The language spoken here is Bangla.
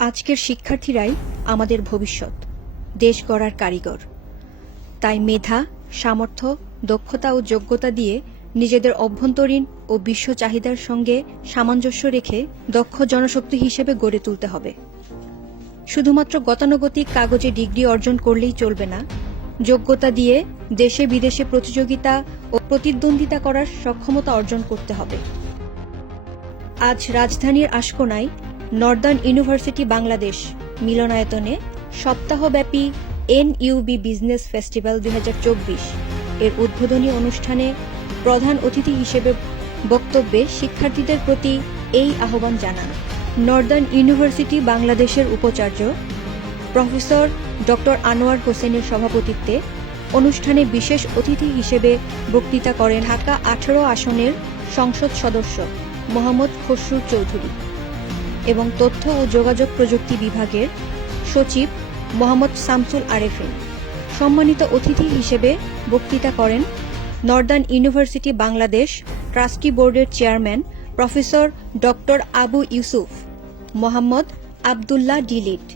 আজকের শিক্ষার্থীরাই আমাদের ভবিষ্যৎ, দেশ গড়ার কারিগর। তাই মেধা, সামর্থ্য, দক্ষতা ও যোগ্যতা দিয়ে নিজেদের অভ্যন্তরীণ ও বিশ্ব চাহিদার সঙ্গে সামঞ্জস্য রেখে দক্ষ জনশক্তি হিসেবে গড়ে তুলতে হবে। শুধুমাত্র গতানুগতিক কাগজে ডিগ্রি অর্জন করলেই চলবে না, যোগ্যতা দিয়ে দেশে বিদেশে প্রতিযোগিতা ও প্রতিদ্বন্দ্বিতা করার সক্ষমতা অর্জন করতে হবে। আজ রাজধানীর আশকোনায় নর্দার্ন ইউনিভার্সিটি বাংলাদেশ। মিলনায়তনে সপ্তাহব্যাপী এন এনইউবি বিজনেস ফেস্টিভ্যাল দু হাজার চব্বিশ। এর উদ্বোধনী অনুষ্ঠানে প্রধান অতিথি হিসেবে বক্তব্যে শিক্ষার্থীদের প্রতি এই আহ্বান জানান। নর্দার্ন ইউনিভার্সিটি বাংলাদেশের উপাচার্য প্রফেসর ডক্টর আনোয়ার হোসেনের সভাপতিত্বে অনুষ্ঠানে বিশেষ অতিথি হিসেবে বক্তৃতা করেন ঢাকা আঠারো আসনের সংসদ সদস্য মোহাম্মদ খসরুর চৌধুরী। এবং তথ্য ও যোগাযোগ প্রযুক্তি বিভাগের সচিব মোহাম্মদ শামসুল আরেফিন। সম্মানিত অতিথি হিসেবে বক্তৃতা করেন নর্দার্ন ইউনিভার্সিটি বাংলাদেশ ট্রাস্টি বোর্ডের chairman professor doctor Abu Yusuf, Mohammad Abdullah D Litt.